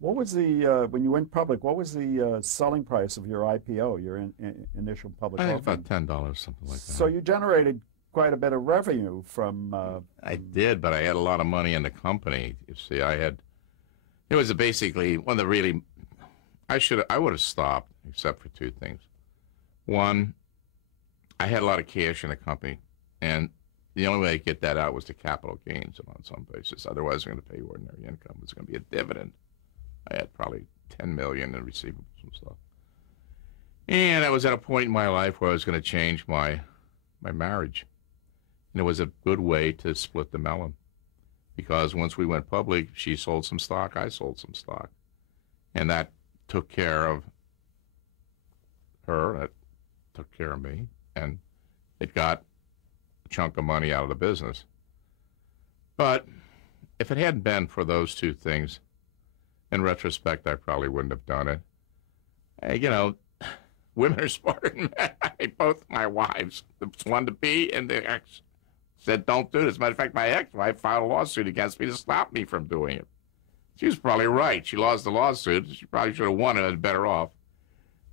What was the when you went public? What was the selling price of your IPO, your initial public I think about offering? $10, something like So that. you generated quite a bit of revenue from. I did, but I had a lot of money in the company. You see, it was basically one of the really, I would have stopped except for two things. One, I had a lot of cash in the company, and the only way to get that out was to capital gains on some basis. Otherwise, I'm going to pay ordinary income. It was going to be a dividend. I had probably $10 million in receivables and stuff. And I was at a point in my life where I was going to change my marriage. And it was a good way to split the melon. Because once we went public, she sold some stock, I sold some stock. And that took care of her, that took care of me, and it got a chunk of money out of the business. But if it hadn't been for those two things, in retrospect, I probably wouldn't have done it. You know, women are smarter than men. Both my wives, the one to be and the ex, said don't do this. As a matter of fact, my ex-wife filed a lawsuit against me to stop me from doing it. She was probably right. She lost the lawsuit. She probably should have won it and been better off.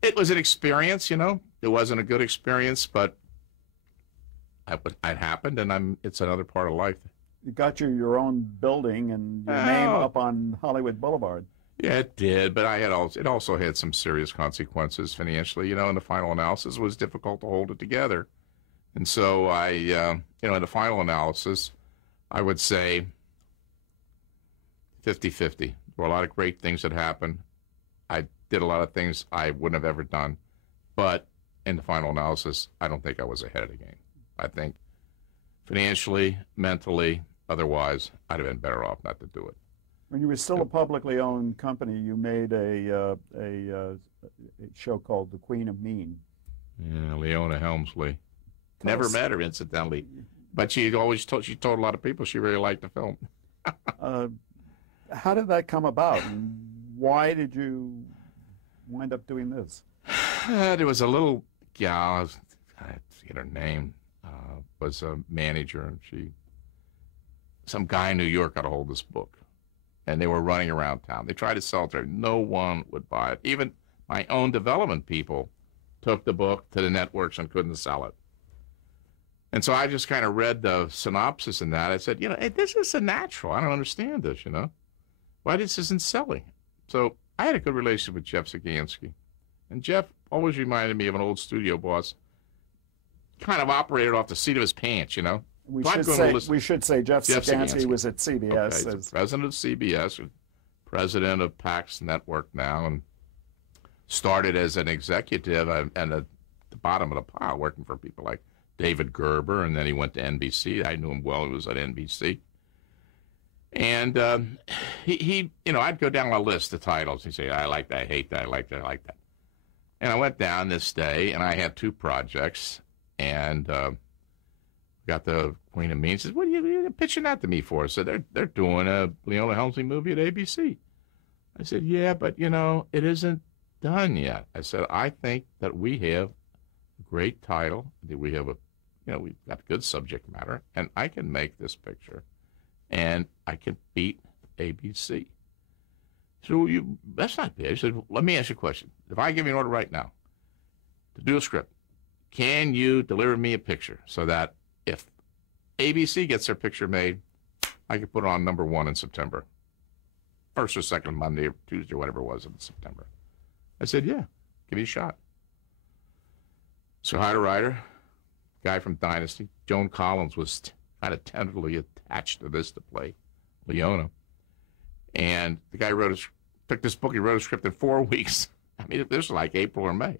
It was an experience, you know. It wasn't a good experience, but it happened, and it's another part of life. You got your own building and your name up on Hollywood Boulevard. Yeah, it did, but it also had some serious consequences financially. You know, in the final analysis, it was difficult to hold it together. And so in the final analysis, I would say 50-50. There were a lot of great things that happened. I did a lot of things I wouldn't have ever done. But in the final analysis, I don't think I was ahead of the game. I think financially, mentally, otherwise, I'd have been better off not to do it. When you were still a publicly owned company, you made a show called The Queen of Mean. Yeah, Leona Helmsley. Never met her, incidentally, but she told a lot of people she really liked the film. How did that come about, and why did you wind up doing this? There was a little gal, I forget her name, was a manager, and some guy in New York got a hold of this book, and they were running around town. They tried to sell it to her. No one would buy it. Even my own development people took the book to the networks and couldn't sell it. And so I just kind of read the synopsis in that. I said, hey, this is a natural. I don't understand this, Why this isn't selling? So I had a good relationship with Jeff Zagansky. And Jeff always reminded me of an old studio boss. Kind of operated off the seat of his pants, We should say Jeff Zagansky was at CBS. Okay, he's the president of CBS, president of PAX Network now, and started as an executive and at the bottom of the pile, working for people like David Gerber, and then he went to NBC. I knew him well. He was at NBC. And I'd go down a list of titles. He'd say, I like that, I hate that, I like that, I like that. And I went down this day, and I had two projects, and got the Queen of Mean. He says, what are you pitching that to me for? I said, they're doing a Leona Helmsley movie at ABC. I said, yeah, but, it isn't done yet. I said, I think that we have a great title, that we have we've got good subject matter, and I can make this picture, and I can beat ABC. So that's not bad. He said, let me ask you a question. If I give you an order right now to do a script, can you deliver me a picture so that if ABC gets their picture made, I can put it on #1 in September, first or second Monday or Tuesday or whatever it was in September? I said, yeah, give me a shot. So I hired a writer, guy from Dynasty. Joan Collins was kind of tentatively attached to this to play Leona. And the guy took this book, he wrote a script in 4 weeks. I mean, this was like April or May.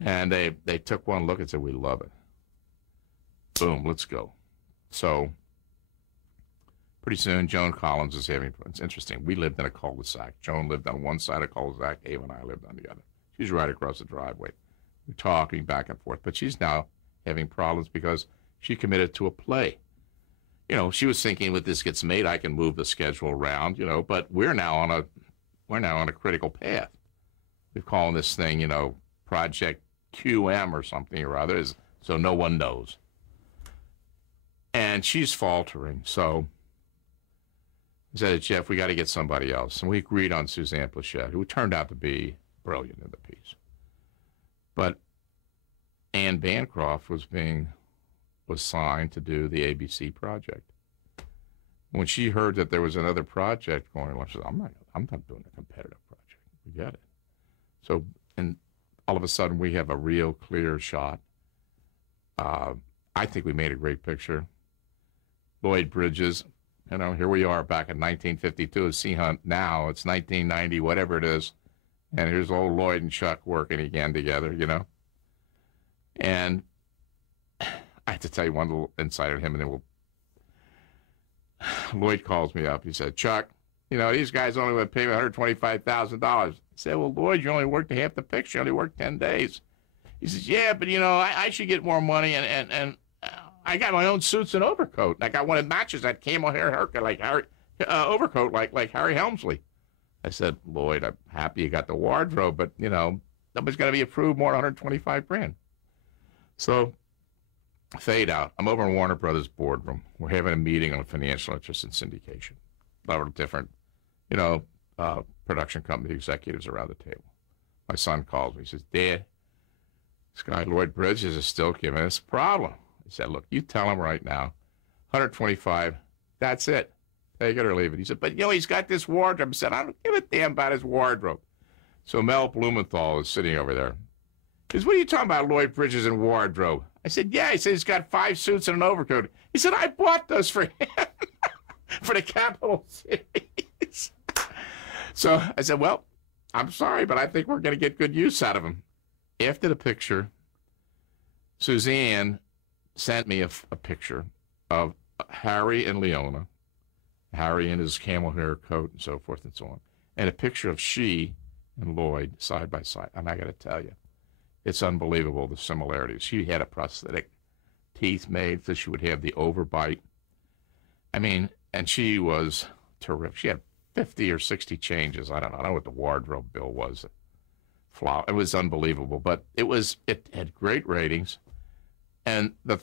And they took one look and said, we love it. Boom, let's go. So pretty soon, Joan Collins is it's interesting. We lived in a cul-de-sac. Joan lived on one side of the cul-de-sac. Ava and I lived on the other. She's right across the driveway. We're talking back and forth. But she's now having problems because she committed to a play. She was thinking, when this gets made, I can move the schedule around, but we're now on a critical path. We're calling this thing, Project QM or something or other, so no one knows. And she's faltering. So I said, Jeff, we got to get somebody else. And we agreed on Suzanne Plachette, who turned out to be brilliant in the piece. But Anne Bancroft was signed to do the ABC project. When she heard that there was another project going on, she said, I'm not doing a competitive project. We get it. So, and all of a sudden, we have a real clear shot. I think we made a great picture. Lloyd Bridges, you know, here we are back in 1952 at Sea Hunt. Now it's 1990, whatever it is. And here's old Lloyd and Chuck working again together, you know. And I have to tell you one little insight on him, and then Lloyd calls me up. He said, Chuck, you know, these guys only would pay me $125,000. I said, well, Lloyd, you only worked half the picture. You only worked 10 days. He says, yeah, but, you know, I should get more money, and I got my own suits and overcoat. And I got one that matches that camel hair haircut, like overcoat, like Harry Helmsley. I said, Lloyd, I'm happy you got the wardrobe, but, you know, nobody's going to be approved more than $125,000. So, fade out. I'm over in Warner Brothers boardroom. We're having a meeting on financial interest and syndication. A lot of different, you know, production company executives around the table. My son calls me. He says, Dad, this guy Lloyd Bridges is still giving us a problem. I said, look, you tell him right now, 125, that's it. Take it or leave it. He said, but, you know, he's got this wardrobe. I said, I don't give a damn about his wardrobe. So Mel Blumenthal is sitting over there. He says, what are you talking about, Lloyd Bridges and wardrobe? I said, yeah. He said, he's got 5 suits and an overcoat. He said, I bought those for him for the Capital Series. So I said, well, I'm sorry, but I think we're going to get good use out of him. After the picture, Suzanne sent me a picture of Harry and Leona, Harry in his camel hair coat and so forth and so on, and a picture of she and Lloyd side by side. And I got to tell you, it's unbelievable, the similarities. She had a prosthetic teeth made so she would have the overbite. I mean, and she was terrific. She had 50 or 60 changes. I don't know what the wardrobe bill was. It was unbelievable, but it had great ratings. And a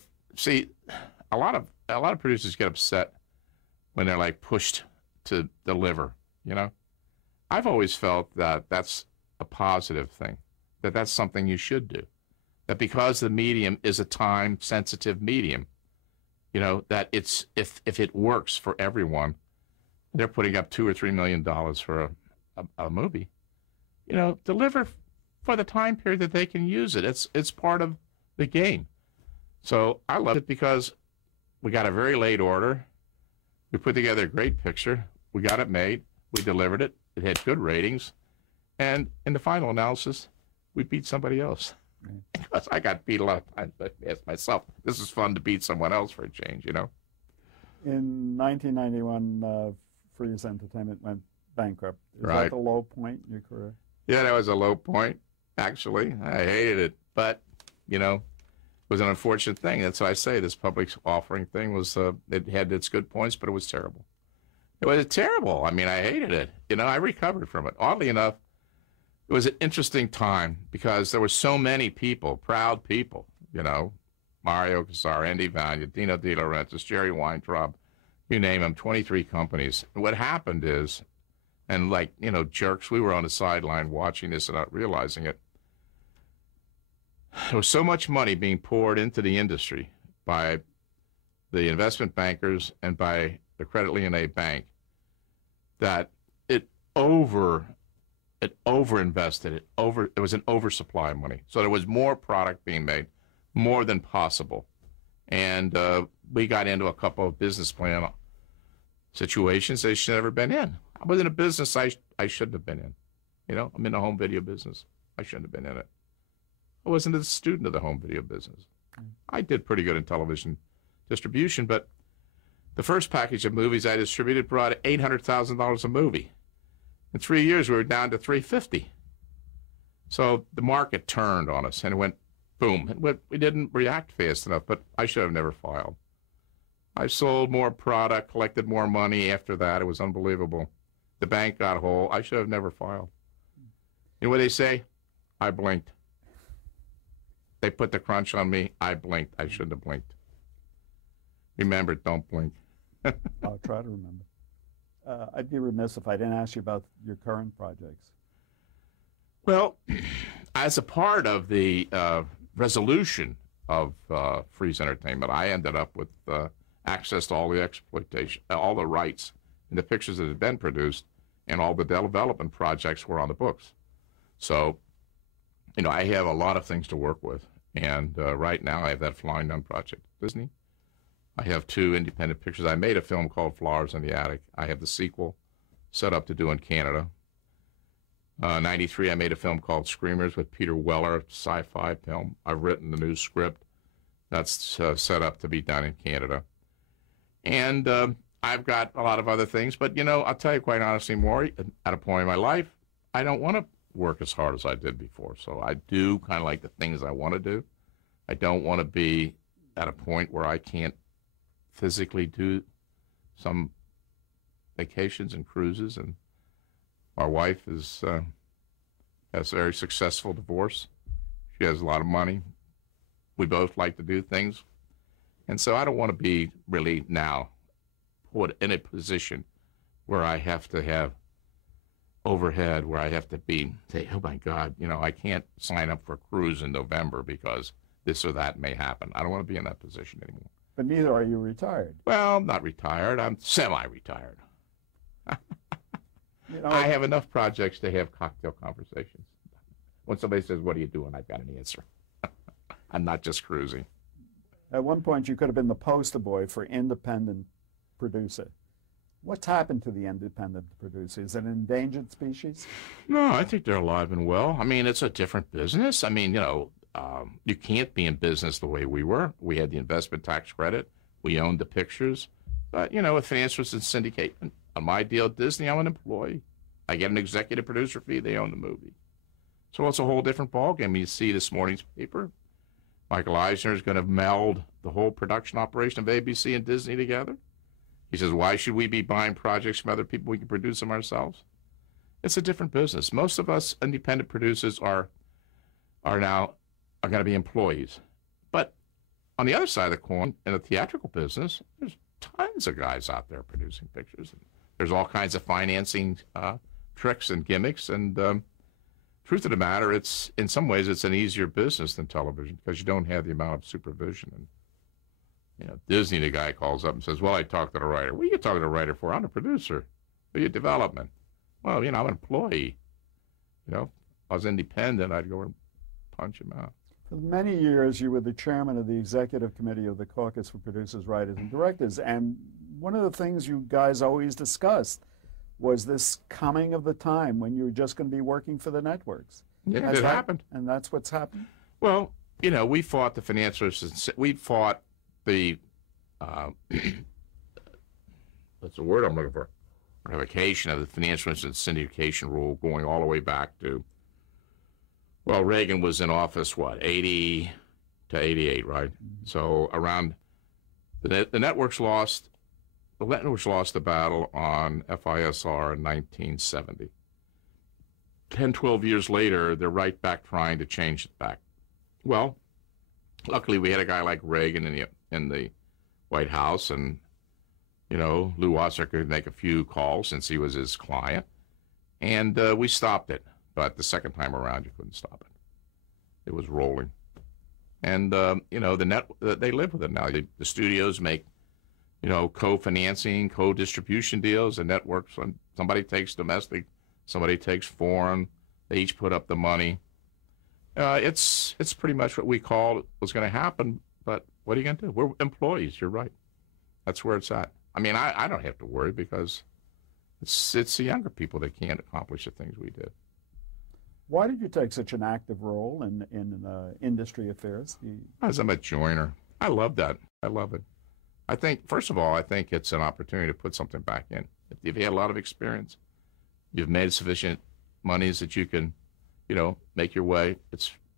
lot of producers get upset when they're like pushed to deliver, you know. I've always felt that that's a positive thing, that that's something you should do, that because the medium is a time-sensitive medium, you know, that it's if it works for everyone, they're putting up $2 or $3 million for a movie, you know, deliver for the time period that they can use it. It's part of the game. So I love it because we got a very late order. We put together a great picture. We got it made. We delivered it. It had good ratings. And in the final analysis, we beat somebody else. Right. Because I got beat a lot of times. I asked myself, this is fun to beat someone else for a change, you know? In 1991, Frieze Entertainment went bankrupt. Is right. that the low point in your career? Yeah, that was a low point, actually. I hated it. But, you know, it was an unfortunate thing. That's why I say this public offering thing was, it had its good points, but it was terrible. It was terrible. I mean, I hated it. You know, I recovered from it. Oddly enough, it was an interesting time because there were so many people, proud people, you know, Mario Casar, Andy Vanya, Dino De Laurentiis, Jerry Weintraub, you name them, 23 companies. And what happened is, and like, you know, jerks, we were on the sideline watching this and not realizing it. There was so much money being poured into the industry by the investment bankers and by the Credit Lyonnais Bank that it overinvested. It was an oversupply of money. So there was more product being made, more than possible. And we got into a couple of business plan situations they should have never been in. I was in a business I shouldn't have been in. You know, I'm in the home video business. I shouldn't have been in it. I wasn't a student of the home video business. I did pretty good in television distribution, but the first package of movies I distributed brought $800,000 a movie. In 3 years, we were down to $350,000. So the market turned on us, and it went boom. We didn't react fast enough, but I should have never filed. I sold more product, collected more money after that. It was unbelievable. The bank got whole. I should have never filed. You know what they say? I blinked. They put the crunch on me. I blinked. I shouldn't have blinked. Remember, don't blink. I'll try to remember. I'd be remiss if I didn't ask you about your current projects. Well, as a part of the resolution of Freeze Entertainment, I ended up with access to all the exploitation, all the rights in the pictures that had been produced, and all the development projects were on the books. So, you know, I have a lot of things to work with. And right now I have that Flying Nun project at Disney. I have 2 independent pictures. I made a film called Flowers in the Attic. I have the sequel set up to do in Canada. 93, I made a film called Screamers with Peter Weller, sci-fi film. I've written the new script. That's set up to be done in Canada. And I've got a lot of other things. But, you know, I'll tell you quite honestly, Maury, at a point in my life, I don't want to work as hard as I did before. So I do kind of like the things I want to do. I don't want to be at a point where I can't physically do some vacations and cruises. And our wife is has a very successful divorce. She has a lot of money. We both like to do things. And so I don't want to be really now put in a position where I have to have overhead, where I have to say, oh my God, you know, I can't sign up for a cruise in November because this or that may happen. I don't want to be in that position anymore. But neither are you retired. Well, I'm not retired. I'm semi-retired. You know, I have enough projects to have cocktail conversations. When somebody says, what are you doing? I've got an answer. I'm not just cruising. At one point, you could have been the poster boy for independent producer. What's happened to the independent producer? Is it an endangered species? No, I think they're alive and well. I mean, it's a different business. I mean, you know, you can't be in business the way we were. We had the investment tax credit. We owned the pictures. But, you know, with financiers and syndication, on my deal at Disney, I'm an employee. I get an executive producer fee. They own the movie. So it's a whole different ballgame. You see this morning's paper, Michael Eisner is going to meld the whole production operation of ABC and Disney together. He says, why should we be buying projects from other people? We can produce them ourselves. It's a different business. Most of us independent producers are going to be employees. But on the other side of the coin, in the theatrical business, there's tons of guys out there producing pictures. There's all kinds of financing tricks and gimmicks. And truth of the matter, in some ways it's an easier business than television because you don't have the amount of supervision. And you know, Disney, the guy calls up and says, well, I talked to the writer. What are you talking to the writer for? I'm a producer. Are you development? Well, you know, I'm an employee. You know, if I was independent, I'd go and punch him out. For many years, you were the chairman of the executive committee of the Caucus for Producers, Writers, and Directors. And one of the things you guys always discussed was this coming of the time when you were just going to be working for the networks. Yeah, it happened. And that's what's happened? Well, you know, we fought the financiers. We fought the, what's the word I'm looking for? Revocation of the financial syndication rule going all the way back to, well, Reagan was in office, what, 80 to 88, right? Mm-hmm. So around, the networks lost the battle on FISR in 1970. 10, 12 years later, they're right back trying to change it back. Well, luckily we had a guy like Reagan in the White House, and, you know, Lew Wasser could make a few calls since he was his client, and we stopped it. But the second time around, you couldn't stop it. It was rolling. And, you know, they live with it now. The studios make, you know, co-financing, co-distribution deals, and networks. When somebody takes domestic, somebody takes foreign, they each put up the money. It's pretty much what we called was going to happen, but what are you going to do? We're employees, you're right. That's where it's at. I mean, I don't have to worry because it's the younger people that can't accomplish the things we did. Why did you take such an active role in industry affairs? As I'm a joiner. I love that. I love it. I think, first of all, I think it's an opportunity to put something back in. If you've had a lot of experience, you've made sufficient monies that you can, you know, make your way.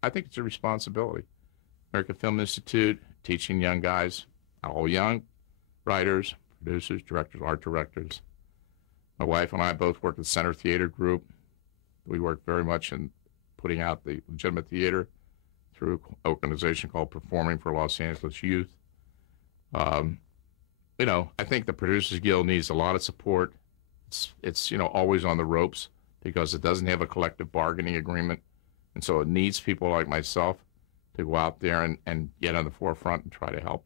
I think it's a responsibility. American Film Institute, teaching young guys, all young writers, producers, directors, art directors. My wife and I both work at the Center Theater Group. We work very much in putting out the legitimate theater through an organization called Performing for Los Angeles Youth. You know, I think the Producers Guild needs a lot of support. it's always on the ropes because it doesn't have a collective bargaining agreement, and so it needs people like myself to go out there and get on the forefront and try to help.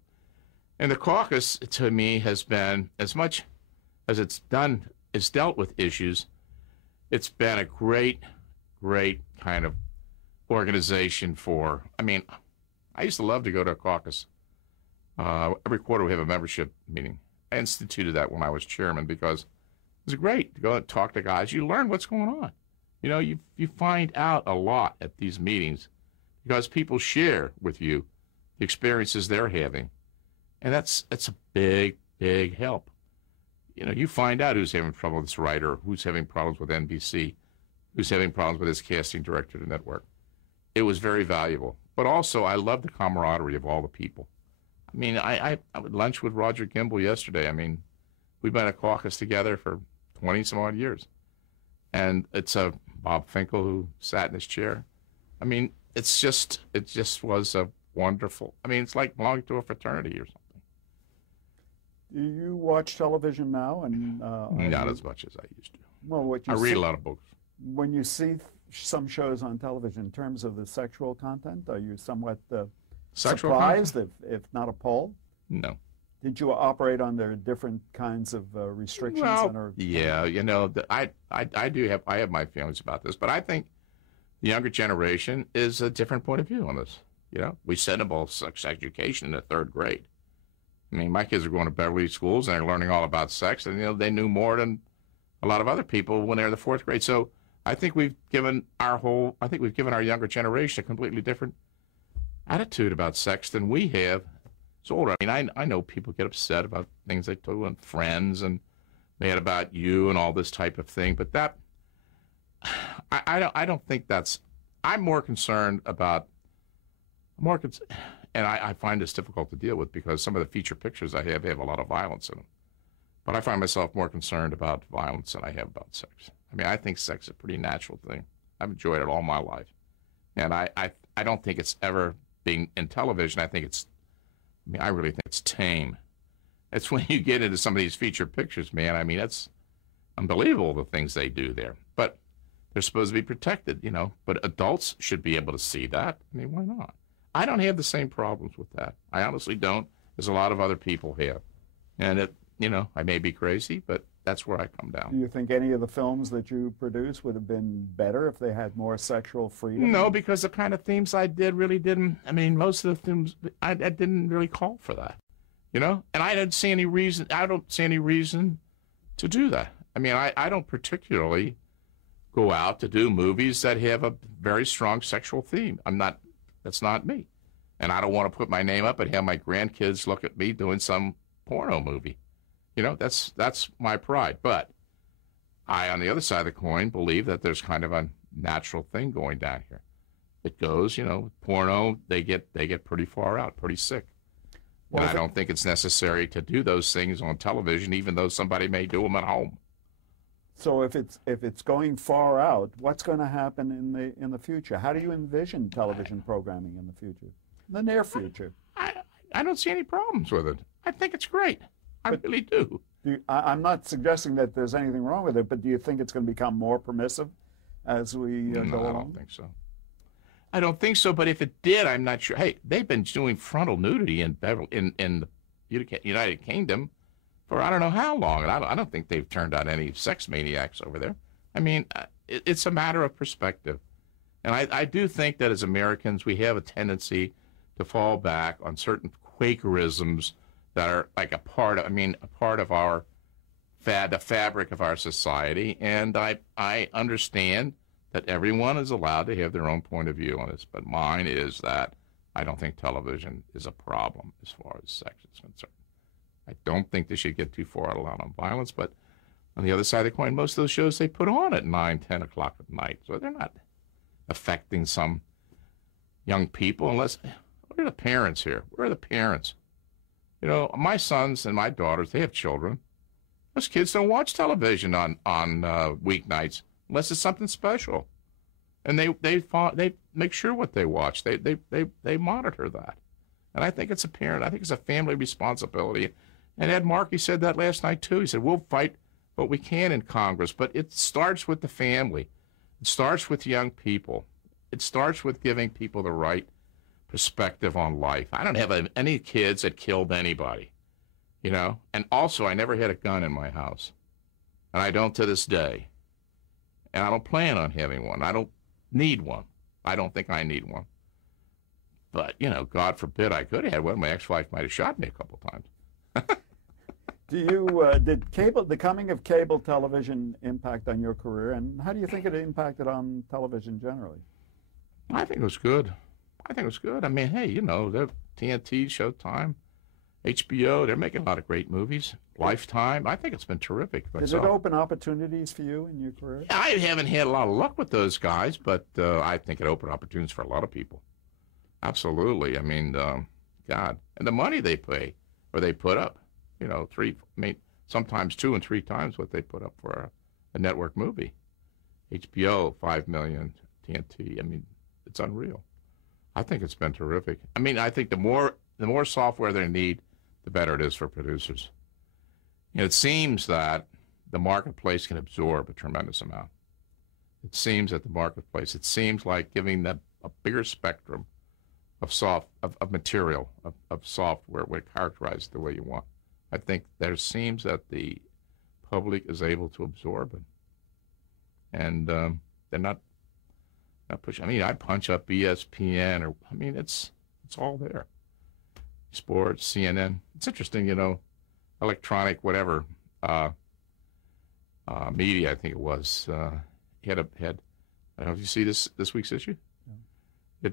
And the caucus, to me, has been, as much as it's dealt with issues, it's been a great kind of organization for, I used to love to go to a caucus. Every quarter we have a membership meeting. I instituted that when I was chairman because it was great to go and talk to guys. You learn what's going on. You find out a lot at these meetings because people share with you the experiences they're having. And that's a big help. You find out who's having trouble with this writer, who's having problems with NBC, who's having problems with his casting director of the network. It was very valuable. But also, I love the camaraderie of all the people. I would lunch with Roger Kimball yesterday. We've been at a caucus together for 20-some-odd years. And it's Bob Finkel who sat in his chair. It just was a wonderful, it's like belonging to a fraternity or something. Do you watch television now? And not as much as I used to. Well, I read a lot of books. When you see some shows on television, in terms of the sexual content, are you somewhat surprised, if not appalled? No. Did you operate under different kinds of restrictions? Well, yeah, I have my feelings about this, but I think the younger generation is a different point of view on this. We send them all sex education in the 3rd grade. My kids are going to Beverly schools and they're learning all about sex, and they knew more than a lot of other people when they were in the 4th grade. So I think we've given our younger generation a completely different attitude about sex than we have as older. I know people get upset about things they do and friends and mad about you and all this type of thing, but that I don't think that's. I'm more concerned about and I find this difficult to deal with because some of the feature pictures I have a lot of violence in them. But I find myself more concerned about violence than I have about sex. I think sex is a pretty natural thing. I've enjoyed it all my life. And I don't think it's ever being in television. I really think it's tame. It's when you get into some of these feature pictures, man, it's unbelievable the things they do there. But they're supposed to be protected, But adults should be able to see that. Why not? I don't have the same problems with that. I honestly don't, as a lot of other people have. And I may be crazy, but that's where I come down. Do you think any of the films that you produced would have been better if they had more sexual freedom? No, because the kind of themes I did really didn't. Most of the themes I didn't really call for that, And I didn't see any reason. I don't see any reason to do that. I don't particularly go out to do movies that have a very strong sexual theme. That's not me. And I don't want to put my name up and have my grandkids look at me doing some porno movie. That's my pride. But I, on the other side of the coin, believe that there's kind of a natural thing going down here. It goes, porno, they get pretty far out, pretty sick. Well, and I don't think it's necessary to do those things on television, even though somebody may do them at home. So if it's going far out, what's going to happen in the future? How do you envision television programming in the future, in the near future? I don't see any problems with it. I think it's great. I really do. I'm not suggesting that there's anything wrong with it, but do you think it's going to become more permissive as we go along? I don't think so. I don't think so, but if it did, I'm not sure. Hey, they've been doing frontal nudity in the United Kingdom for I don't know how long, and I don't think they've turned out any sex maniacs over there. It's a matter of perspective. And I do think that as Americans, we have a tendency to fall back on certain Quakerisms that are like a part of our the fabric of our society. And I understand that everyone is allowed to have their own point of view on this, but mine is that I don't think television is a problem as far as sex is concerned. I don't think they should get too far out on violence, but on the other side of the coin, most of those shows they put on at 9, 10 o'clock at night, so they're not affecting some young people unless, what are the parents here? Where are the parents? My sons and my daughters, they have children. Those kids don't watch television on weeknights unless it's something special. And they make sure what they watch. They monitor that. And I think it's a family responsibility. And Ed Markey said that last night, too. He said, we'll fight what we can in Congress, but it starts with the family. It starts with young people. It starts with giving people the right perspective on life. I don't have any kids that killed anybody, you know? And also, I never had a gun in my house. And I don't to this day. And I don't plan on having one. I don't need one. I don't think I need one. But, you know, God forbid I could have had one. My ex-wife might have shot me a couple times. Do you, did the coming of cable television impact on your career? And how do you think it impacted on television generally? I think it was good. I think it was good. I mean, hey, you know, the TNT, Showtime, HBO, they're making a lot of great movies. Lifetime, I think it's been terrific. Did it open opportunities for you in your career? I haven't had a lot of luck with those guys, but I think it opened opportunities for a lot of people. Absolutely. I mean, God. And the money they pay, or they put up, you know, sometimes 2 and 3 times what they put up for a network movie. HBO, $5 million, TNT, I mean, it's unreal. I think it's been terrific. I mean, I think the more software they need, the better it is for producers. You know, it seems that the marketplace can absorb a tremendous amount. It seems that the marketplace, it seems like giving them a bigger spectrum of material, of software, would characterize it the way you want. I think there seems that the public is able to absorb it. And they're not pushing. I mean, I punch up ESPN, or I mean, it's all there. Sports, CNN. It's interesting, you know, electronic, whatever, media, I think it was. Had I don't know if you see this week's issue. Yeah.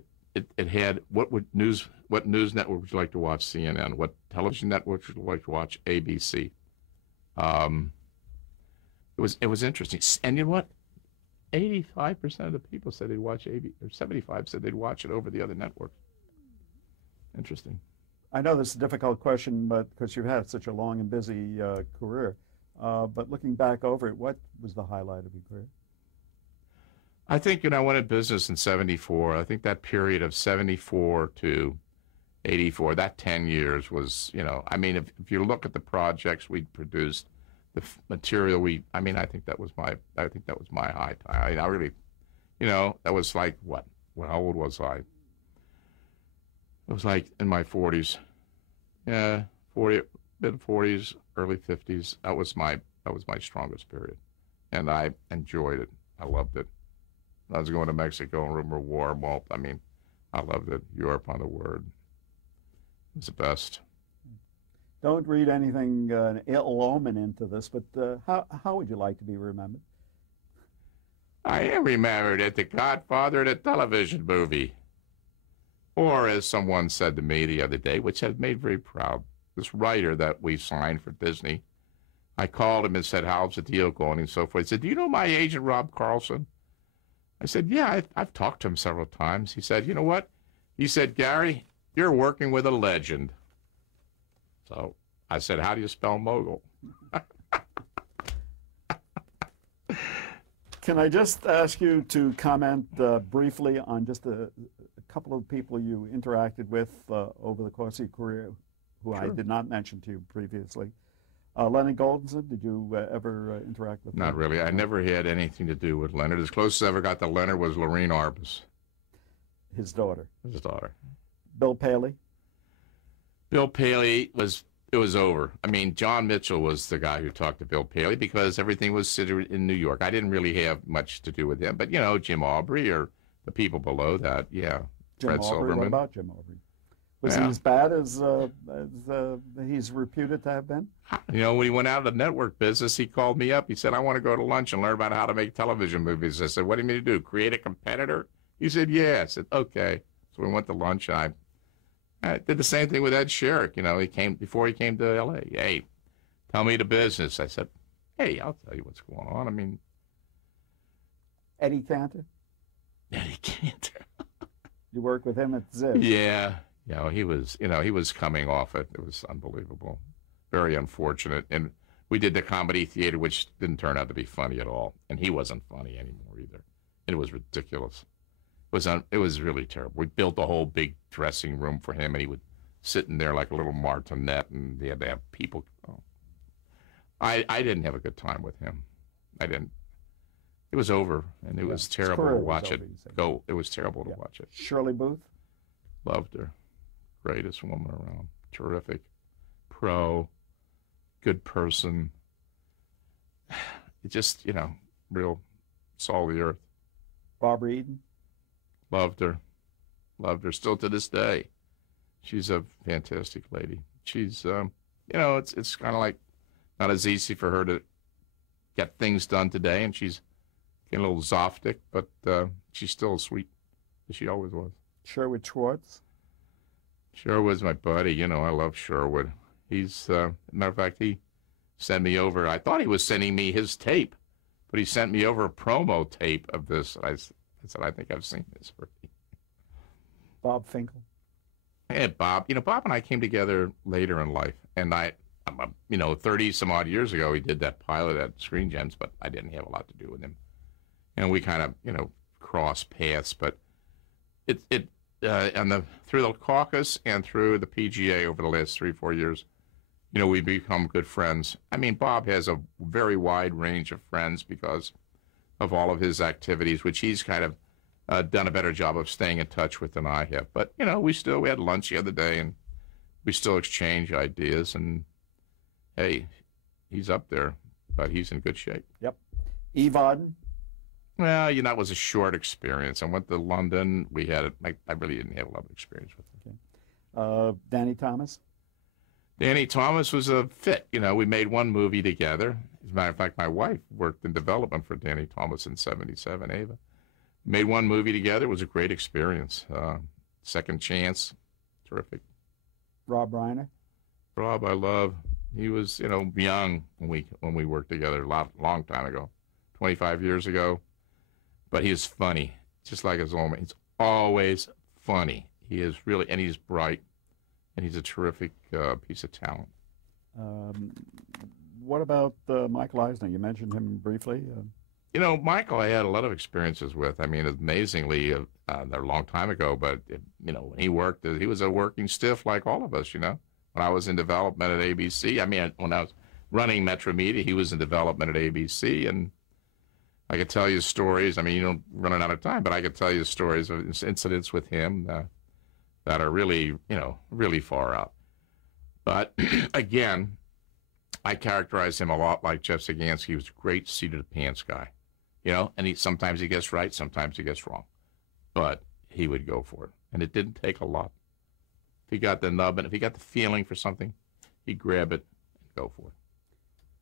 It had what news network would you like to watch? CNN. What television network would you like to watch? ABC. It was interesting, and you know what? 85% of the people said they'd watch or 75 said they'd watch it over the other networks. Interesting. I know this is a difficult question, but because you've had such a long and busy career, but looking back over it, what was the highlight of your career? I think, you know, I went in business in 74. I think that period of 74 to 84, that 10 years was, you know, I mean, if you look at the projects we produced, the material I think that was my high time. I really, you know, that was like, what? How old was I? It was like in my 40s. Yeah, mid-40s, early 50s. That was my strongest period. And I enjoyed it. I loved it. I was going to Mexico and Rumor War, Malt. I mean, I loved it. Europe on the word. It was the best. Don't read anything ill omen into this, but how would you like to be remembered? I am remembered as the godfather of the television movie. Or, as someone said to me the other day, which has made me very proud, this writer that we signed for Disney, I called him and said, how's the deal going and so forth. He said, do you know my agent, Rob Carlson? I said, yeah, I've talked to him several times. He said, you know what? He said, Gary, you're working with a legend. So I said, how do you spell mogul? Can I just ask you to comment briefly on just a couple of people you interacted with over the course of your career, who Sure. I did not mention to you previously? Leonard Goldenson, did you ever interact with him? Not really. I never had anything to do with Leonard. As close as I ever got to Leonard was Lorene Arbus. His daughter. His daughter. Bill Paley? Bill Paley it was over. I mean, John Mitchell was the guy who talked to Bill Paley because everything was situated in New York. I didn't really have much to do with him, but, you know, Jim Aubrey or the people below that, yeah. Jim Fred Aubrey, Silverman. What about Jim Aubrey? Was he as bad as he's reputed to have been? You know, when he went out of the network business, he called me up. He said, I want to go to lunch and learn about how to make television movies. I said, what do you mean to do, create a competitor? He said, yeah. I said, okay. So we went to lunch, and I did the same thing with Ed Sherrick. You know, before he came to L.A. Hey, tell me the business. I said, hey, I'll tell you what's going on. I mean. Eddie Cantor? Eddie Cantor. You worked with him at Ziv? Yeah. You know, he was coming off it. It was unbelievable. Very unfortunate. And we did the comedy theater, which didn't turn out to be funny at all. And he wasn't funny anymore either. And it was ridiculous. It was really terrible. We built a whole big dressing room for him, and he would sit in there like a little martinet, and he had to have people. Oh. I didn't have a good time with him. I didn't. It was over, and it was terrible to watch it go. It was terrible to watch it. Shirley Booth? Loved her. Greatest woman around. Terrific. Pro. Good person. It just, real salt of the earth. Aubrey Eden? Loved her. Loved her. Still to this day. She's a fantastic lady. She's, it's kind of like not as easy for her to get things done today, and she's getting a little zoftic, but she's still as sweet as she always was. Sherwood Schwartz? Sherwood's my buddy. I love Sherwood. He's, matter of fact, he sent me over. I thought he was sending me his tape, but he sent me over a promo tape of this. I said, I think I've seen this already. Bob Finkel? Hey, Bob. Bob and I came together later in life, and 30-some-odd years ago, he did that pilot at Screen Gems, but I didn't have a lot to do with him. And we kind of, crossed paths, but through the caucus and through the PGA over the last 3-4 years, we've become good friends. I mean, Bob has a very wide range of friends because of all of his activities, which he's kind of done a better job of staying in touch with than I have. But, we had lunch the other day, and we still exchange ideas, and hey, he's up there, but he's in good shape. Yep. Eve Auden? Well, it was a short experience. I went to London. I really didn't have a lot of experience with him. Okay. Danny Thomas? Danny Thomas was a fit. We made one movie together. As a matter of fact, my wife worked in development for Danny Thomas in '77, Ava. Made one movie together. It was a great experience. Second Chance, terrific. Rob Reiner? Rob, I love. He was, young when we worked together long time ago, 25 years ago. But he is funny, just like his own man. He's always funny. He is really, and he's bright, and he's a terrific piece of talent. What about Michael Eisner? You mentioned him briefly. Michael, I had a lot of experiences with. I mean, amazingly, a long time ago, but, when he worked, he was a working stiff like all of us, When I was in development at ABC, when I was running Metromedia, he was in development at ABC, and I could tell you stories. Running out of time, but I could tell you stories of incidents with him that are really, really far out. But, again, I characterize him a lot like Jeff Sagansky. He was a great seat-of-the-pants guy. And sometimes he gets right, sometimes he gets wrong. But he would go for it. And it didn't take a lot. If he got the nub and if he got the feeling for something, he'd grab it and go for it.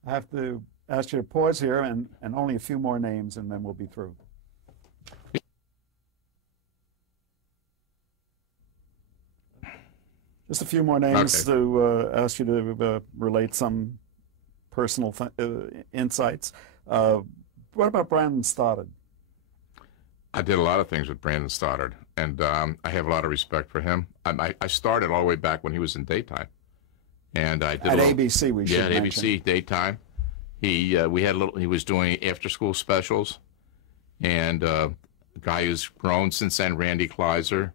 I have to ask you to pause here and only a few more names, and then we'll be through. Just a few more names to ask you to relate some personal insights. What about Brandon Stoddard? I did a lot of things with Brandon Stoddard, and I have a lot of respect for him. I started all the way back when he was in daytime, and I did at ABC. We should mention. ABC daytime. He was doing after-school specials, and a guy who's grown since then, Randy Kleiser,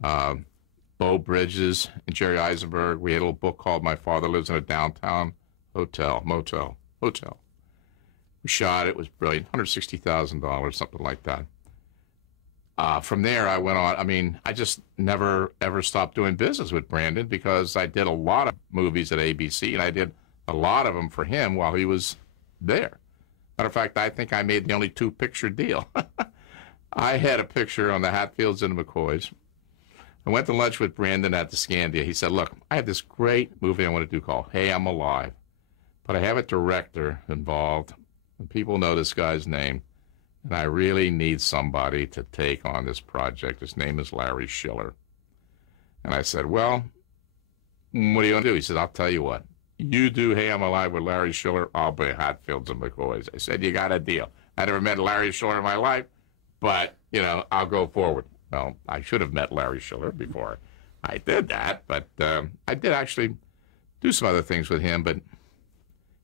Bo Bridges, and Jerry Eisenberg. We had a little book called My Father Lives in a Downtown Motel. We shot it. It was brilliant. $160,000, something like that. From there, I went on. I just never, ever stopped doing business with Brandon because I did a lot of movies at ABC, and I did a lot of them for him while he was there. Matter of fact, I think I made the only 2-picture deal. I had a picture on the Hatfields and the McCoys. I went to lunch with Brandon at the Scandia. He said, look, I have this great movie I want to do called Hey, I'm Alive, but I have a director involved. And people know this guy's name, and I really need somebody to take on this project. His name is Larry Schiller. And I said, well, what are you going to do? He said, I'll tell you what. You do Hey, I'm Alive with Larry Schiller, I'll be Hatfields and McCoys. I said, you got a deal. I never met Larry Schiller in my life, but, I'll go forward. Well, I should have met Larry Schiller before I did that, but I did actually do some other things with him, but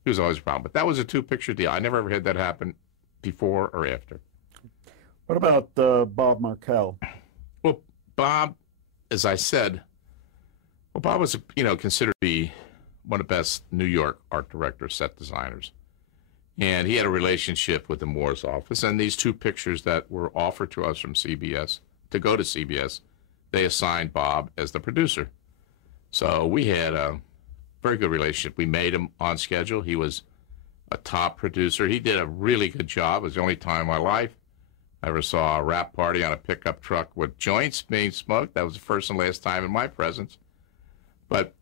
he was always a problem. But that was a 2-picture deal. I never ever had that happen before or after. What about Bob Markel? Well, Bob, as I said, Bob was, considered to be one of the best New York art directors, set designers. And he had a relationship with the Moore's office. And these two pictures that were offered to us from CBS, to go to CBS, they assigned Bob as the producer. So we had a very good relationship. We made him on schedule. He was a top producer. He did a really good job. It was the only time in my life I ever saw a wrap party on a pickup truck with joints being smoked. That was the first and last time in my presence. But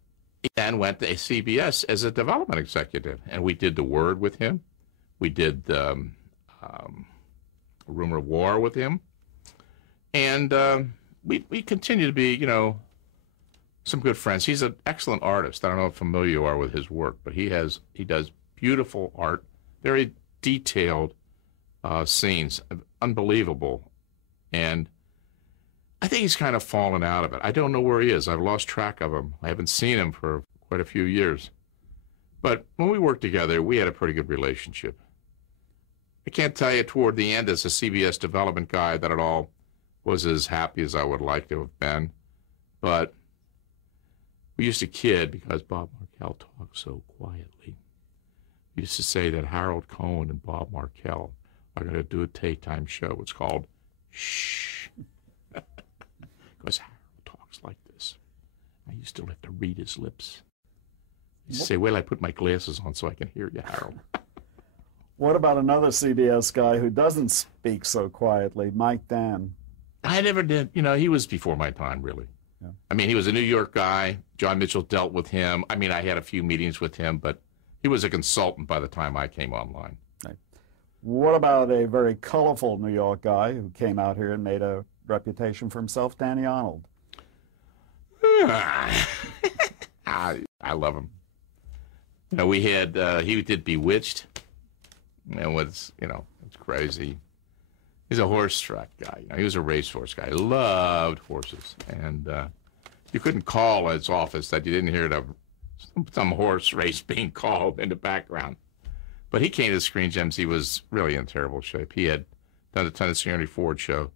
he then went to CBS as a development executive, and we did The Word with him. We did Rumor of War with him. And we continue to be, some good friends. He's an excellent artist. I don't know how familiar you are with his work, but he does beautiful art, very detailed scenes, unbelievable. And I think he's kind of fallen out of it. I don't know where he is. I've lost track of him. I haven't seen him for quite a few years. But when we worked together, we had a pretty good relationship. I can't tell you toward the end as a CBS development guy that it all was as happy as I would like to have been. But we used to kid because Bob Markel talked so quietly. We used to say that Harold Cohen and Bob Markel are going to do a daytime show. It's called Shh. Because Harold talks like this. I used to have to read his lips. I used to say, well, I put my glasses on so I can hear you, Harold. What about another CBS guy who doesn't speak so quietly, Mike Dan? I never did. He was before my time, really. Yeah. I mean, he was a New York guy. John Mitchell dealt with him. I mean, I had a few meetings with him, but he was a consultant by the time I came online. Right. What about a very colorful New York guy who came out here and made a reputation for himself, Danny Arnold? I love him. We had, he did Bewitched. And it's crazy. He's a horse track guy. He was a racehorse guy. He loved horses. And you couldn't call his office that you didn't hear some horse race being called in the background. But he came to the Screen Gems. He was really in terrible shape. He had done the Tennessee Henry Ford show.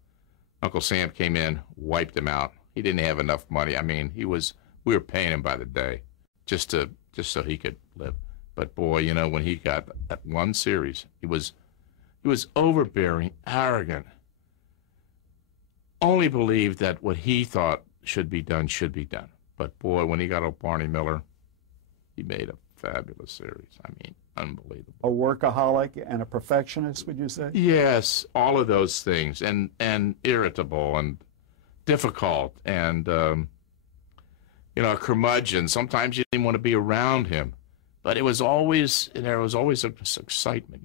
Uncle Sam came in, wiped him out. He didn't have enough money. I mean, we were paying him by the day just so he could live. But boy, when he got that one series, he was overbearing, arrogant, only believed that what he thought should be done. But boy, when he got old Barney Miller, he made a fabulous series. I mean, unbelievable. A workaholic and a perfectionist, would you say? Yes, all of those things, and irritable and difficult and, a curmudgeon. Sometimes you didn't want to be around him. But there was always this excitement,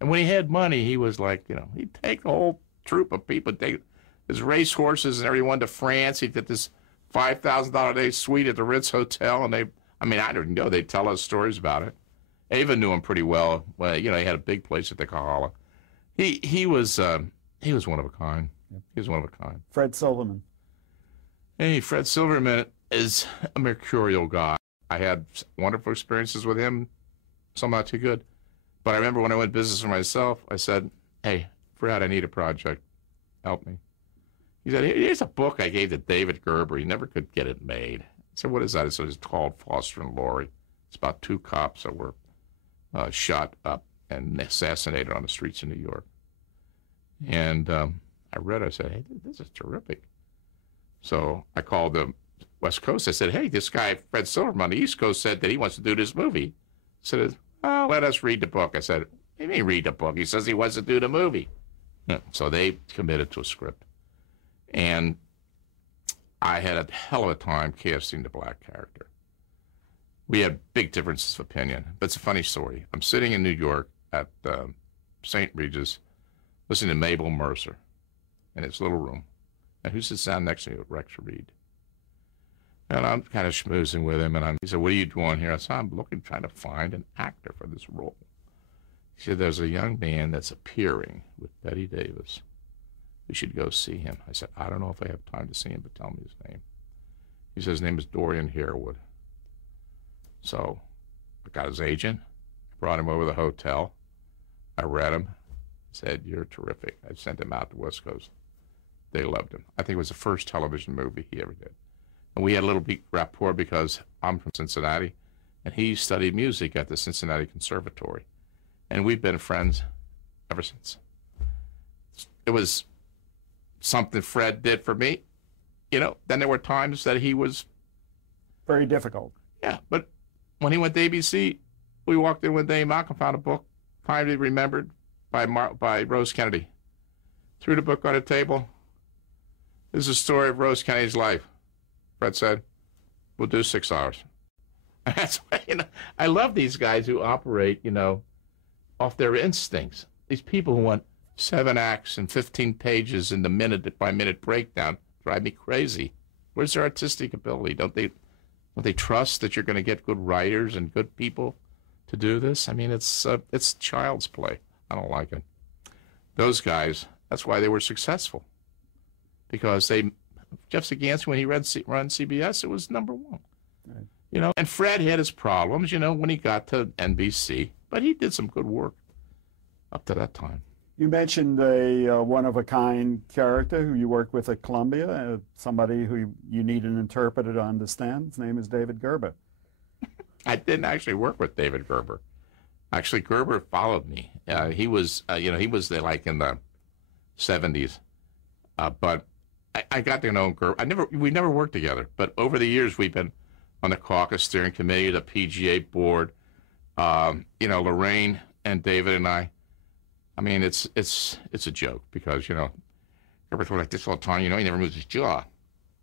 And when he had money, he was like, he'd take a whole troop of people, take his race horses and everyone to France. He did this $5,000 a day suite at the Ritz Hotel, and I didn't know. They'd tell us stories about it. Ava knew him pretty well. Well, he had a big place at the Kahala. He was one of a kind. He was one of a kind. Fred Silverman. Hey, Fred Silverman is a mercurial guy. I had wonderful experiences with him, some not too good. But I remember when I went business for myself, I said, hey, Fred, I need a project. Help me. He said, here's a book I gave to David Gerber. He never could get it made. I said, what is that? He said, it's called Foster and Laurie. It's about two cops that were shot up and assassinated on the streets of New York. And I read it. I said, hey, this is terrific. So I called the West Coast. I said, hey, this guy, Fred Silverman on the East Coast, said that he wants to do this movie. He said, well, let us read the book. I said, what do you mean read the book? He says he wants to do the movie. So they committed to a script. And I had a hell of a time casting the black character. We had big differences of opinion. But it's a funny story. I'm sitting in New York at St. Regis listening to Mabel Mercer in his little room. And who sits down next to me? Rex Reed. And I'm kind of schmoozing with him, and he said, what are you doing here? I said, I'm trying to find an actor for this role. He said, there's a young man that's appearing with Betty Davis. We should go see him. I said, I don't know if I have time to see him, but tell me his name. He said, his name is Dorian Harewood. So I got his agent, brought him over to the hotel. I read him, said, you're terrific. I sent him out to West Coast. They loved him. I think it was the first television movie he ever did. And we had a little big rapport because I'm from Cincinnati, and he studied music at the Cincinnati Conservatory. And we've been friends ever since. It was something Fred did for me. You know, then there were times that he was... Very difficult. Yeah, but when he went to ABC, we walked in one day, Malcolm found a book, Time to be Remembered, by Rose Kennedy. Threw the book on the table. This is a story of Rose Kennedy's life. Fred said, we'll do 6 hours. That's why, you know, I love these guys who operate, you know, off their instincts. These people who want 7 acts and 15 pages in the minute-by-minute breakdown drive me crazy. Where's their artistic ability? Don't they trust that you're going to get good writers and good people to do this? I mean, it's child's play. I don't like it. Those guys, that's why they were successful. Because Jeff Sagansky, when he ran CBS, it was #1. Right. You know, and Fred had his problems, you know, when he got to NBC, but he did some good work up to that time. You mentioned a one-of-a-kind character who you work with at Columbia, somebody who you need an interpreter to understand. His name is David Gerber. I didn't actually work with David Gerber. Actually, Gerber followed me. He was, you know, he was there like in the 70s. But I got to know Gerber. We never worked together. But over the years, we've been on the caucus steering committee, the PGA board. You know, Lorraine and David and I mean, it's a joke because, you know, Gerber's like this all the time. You know, he never moves his jaw,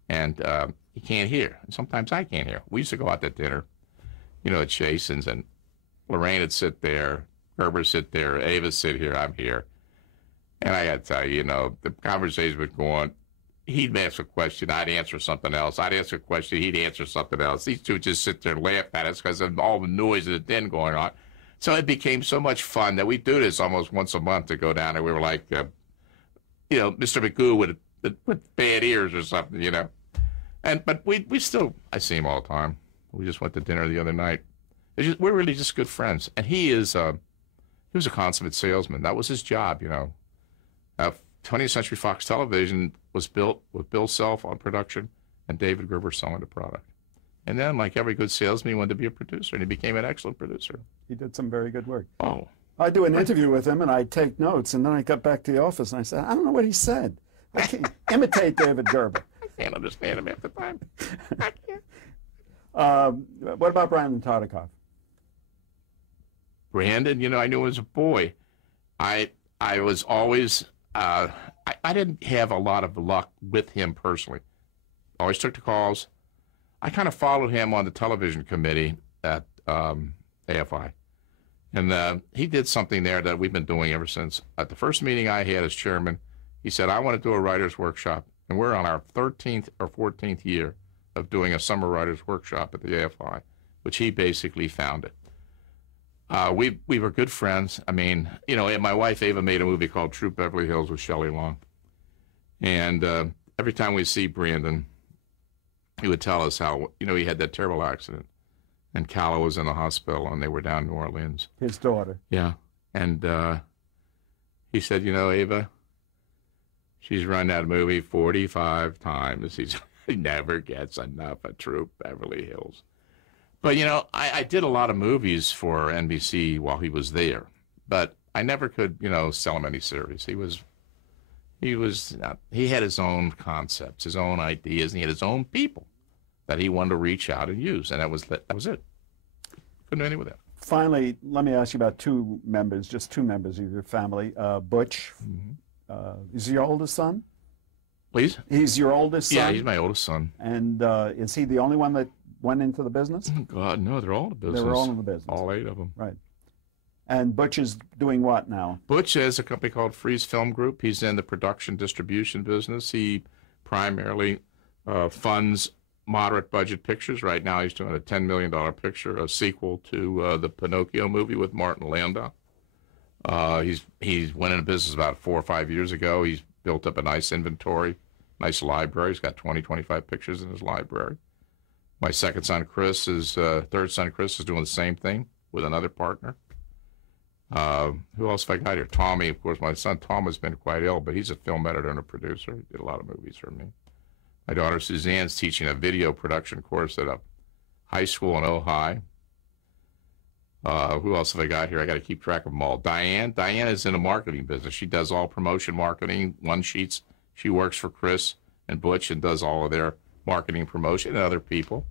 and he can't hear. And sometimes I can't hear. We used to go out to dinner, you know, at Jason's, and Lorraine would sit there, Gerber sit there, Ava sit here, I'm here. And I got to tell you, you know, the conversation would go on. He'd ask a question, I'd answer something else. I'd ask a question, he'd answer something else. These two would just sit there and laugh at us because of all the noise and the din going on. So it became so much fun that we do this almost once a month to go down there. We were like, you know, Mr. Magoo with bad ears or something, you know. But we still, I see him all the time. We just went to dinner the other night. We're really just good friends. And he was a consummate salesman. That was his job, you know. 20th Century Fox Television was built with Bill Self on production and David Gerber selling the product. And then, like every good salesman, he wanted to be a producer, and he became an excellent producer. He did some very good work. Oh. I do an interview with him, and I take notes, and then I got back to the office, and I said, I don't know what he said. I can't imitate David Gerber. I can't understand him half the time. I can't. What about Brandon Tartikoff? Brandon, you know, I knew as a boy. I was always, I didn't have a lot of luck with him personally. Always took the calls. I kind of followed him on the television committee at AFI. And he did something there that we've been doing ever since. At the first meeting I had as chairman, he said, I want to do a writer's workshop. And we're on our 13th or 14th year of doing a summer writer's workshop at the AFI, which he basically founded. We were good friends. I mean, you know, my wife Ava made a movie called True Beverly Hills with Shelley Long. And every time we see Brandon, he would tell us how, you know, he had that terrible accident. And Calla was in the hospital, and they were down in New Orleans. His daughter. Yeah. And he said, you know, Ava, she's run that movie 45 times. He never gets enough of True Beverly Hills. But, you know, I did a lot of movies for NBC while he was there. But I never could, you know, sell him any series. He had his own concepts, his own ideas, and he had his own people that he wanted to reach out and use, and that was it. Couldn't do anything with that. Finally, let me ask you about just two members of your family. Butch, is he your oldest son? Please? He's your oldest son? Yeah, he's my oldest son. And is he the only one that went into the business? God, no, they're all in the business. They were all in the business. All 8 of them. Right. And Butch is doing what now? Butch has a company called Freeze Film Group. He's in the production distribution business. He primarily funds moderate budget pictures. Right now he's doing a $10 million picture, a sequel to the Pinocchio movie with Martin Landon. He's went into business about 4 or 5 years ago. He's built up a nice inventory, nice library. He's got 20, 25 pictures in his library. My third son Chris is doing the same thing with another partner. Who else have I got here? Tommy, of course. My son Tom has been quite ill, but he's a film editor and a producer. He did a lot of movies for me. My daughter Suzanne's teaching a video production course at a high school in Ojai. Who else have I got here? I got to keep track of them all. Diane is in the marketing business. She does all promotion marketing, one sheets. She works for Chris and Butch and does all of their marketing promotion and other people.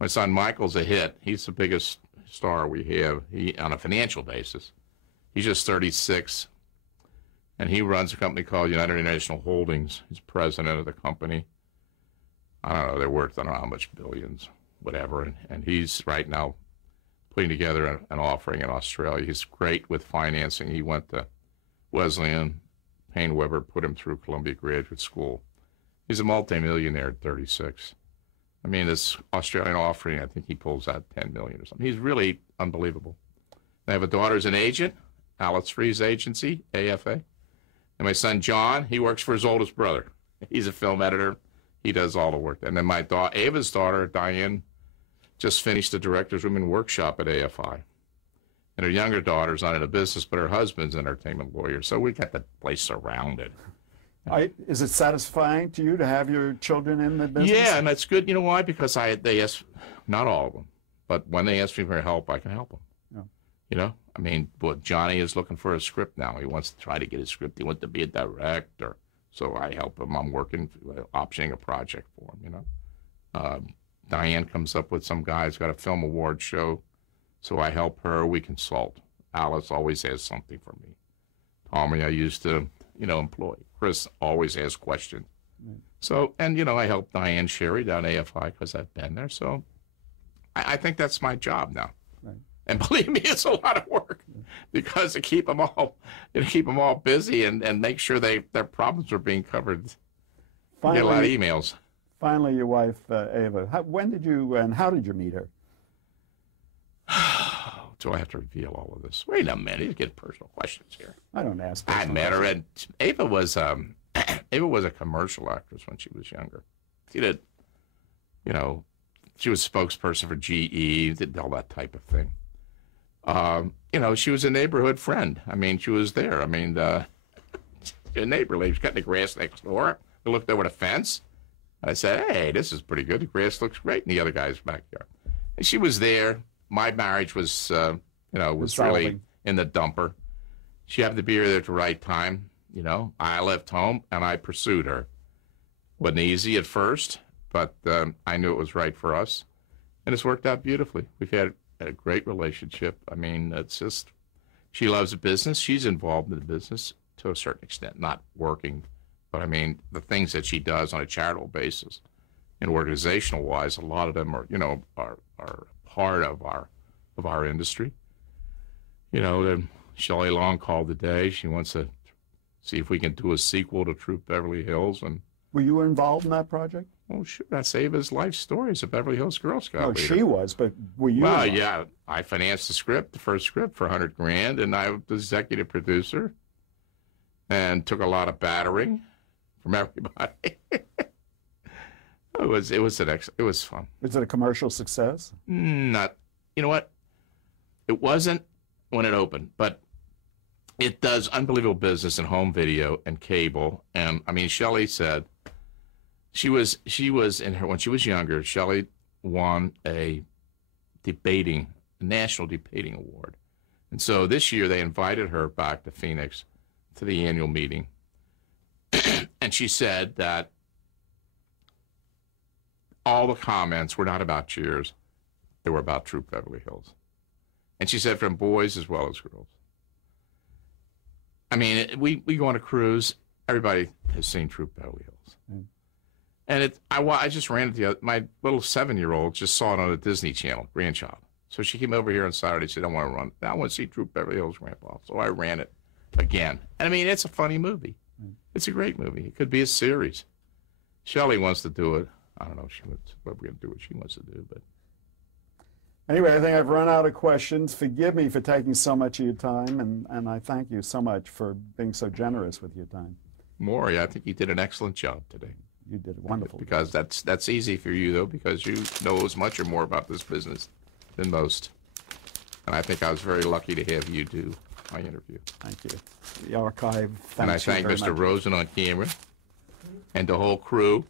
My son Michael's a hit. He's the biggest star we have on a financial basis. He's just 36, and he runs a company called United International Holdings. He's president of the company. I don't know, they're worth I don't know how much, billions, whatever. And he's right now putting together an offering in Australia. He's great with financing. He went to Wesleyan, Payne Weber put him through Columbia Graduate School. He's a multimillionaire at 36. I mean, this Australian offering, I think he pulls out 10 million or something. He's really unbelievable. I have a daughter who's an agent, Alice Free's agency, AFA. And my son John, he works for his oldest brother. He's a film editor. He does all the work. And then my Ava's daughter, Diane, just finished the director's room and workshop at AFI. And her younger daughter's not in a business, but her husband's an entertainment lawyer. So we got the place surrounded. Is it satisfying to you to have your children in the business? Yeah, and that's good. You know why? Because they ask, not all of them, but when they ask me for help, I can help them. Yeah. You know, I mean, but Johnny is looking for a script now. He wants to try to get his script. He wants to be a director. So I help him. I'm working, optioning a project for him, you know. Diane comes up with some guy who's got a film award show, so I help her. We consult. Alice always has something for me. Tommy, I used to, employ. Chris always has questions. Right. So, and, I help Diane Sherry down AFI because I've been there. So I think that's my job now. Right. And believe me, it's a lot of work because to keep them all busy and make sure their problems are being covered. Finally, get a lot of emails. Finally, your wife, Ava, when did you and how did you meet her? Do I have to reveal all of this? Wait a minute, you get personal questions here. I don't ask. I met her, and Ava was a commercial actress when she was younger. She did, she was spokesperson for GE, did all that type of thing. She was a neighborhood friend. I mean, she was there. I mean, a neighbor lady was cutting the grass next door. I looked over the fence. I said, hey, this is pretty good. The grass looks great in the other guy's backyard. And she was there. My marriage was, was really in the dumper. She happened to be there at the right time. I left home and I pursued her. Wasn't easy at first, but I knew it was right for us. And it's worked out beautifully. We've had a great relationship. I mean, it's just, she loves the business. She's involved in the business to a certain extent, not working. But I mean, the things that she does on a charitable basis and organizational wise, a lot of them are, are part of our industry. Shelley Long called today. She wants to see if we can do a sequel to Troop Beverly Hills. And were you involved in that project? Oh, sure. That's Ava's life story. It's a Beverly Hills Girl Scout leader. She was, but were you? Well, yeah. I financed the first script for $100,000, and I was the executive producer and took a lot of battering from everybody. It was fun. Was it a commercial success? Not. You know what? It wasn't when it opened, but it does unbelievable business in home video and cable. And I mean, Shelley said she was when she was younger. Shelley won a national debating award, and so this year they invited her back to Phoenix to the annual meeting, and she said that all the comments were not about Cheers. They were about Troop Beverly Hills. And she said from boys as well as girls. I mean, we go on a cruise. Everybody has seen Troop Beverly Hills. Mm. And I just ran it my little 7-year-old just saw it on the Disney Channel, grandchild. So she came over here on Saturday and said, I want to run. I want to see Troop Beverly Hills, Grandpa. So I ran it again. And I mean, it's a funny movie. Mm. It's a great movie. It could be a series. Shelley wants to do it. I don't know if we're going to do what she wants to do, but. Anyway, I think I've run out of questions. Forgive me for taking so much of your time, and I thank you so much for being so generous with your time. Maury, I think you did an excellent job today. You did wonderful. Because that's easy for you, though, because you know as much or more about this business than most. And I think I was very lucky to have you do my interview. Thank you. The archive thanks you. And I thank Mr. Rosen on camera and the whole crew.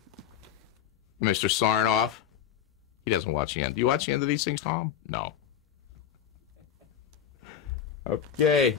Mr. Sarnoff, he doesn't watch the end. Do you watch the end of these things, Tom? No. Okay.